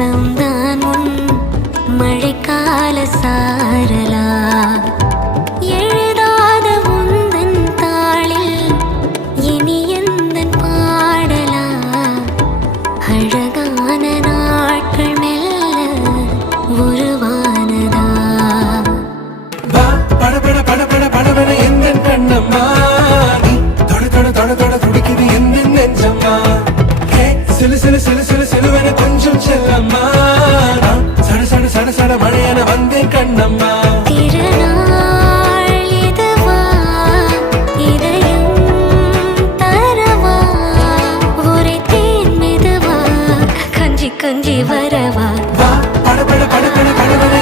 வாசம்தான் உன் மழைக்கால சாரலா எழுதாத உந்தன் தாளில் இனி எந்தன் பாடலா அழகான நாட்கள் மெல்ல உருவானதா படபட படபட படபட எந்தன் கண்ணம்மா நீ தொட தொட தொட தொட துடிக்குது எந்தன் நெஞ்சம்மா சிலு சிலு சிலு சிலு சிலுவென கொஞ்சம் செல்லம்மா சட சட சட சட மழையென வந்தேன் கண்ணம்மா திருநாள் இதுவா இதயம் தரவா ஒரே தேன் மெதுவா கஞ்சி கஞ்சி வரவா படபட படபட படபட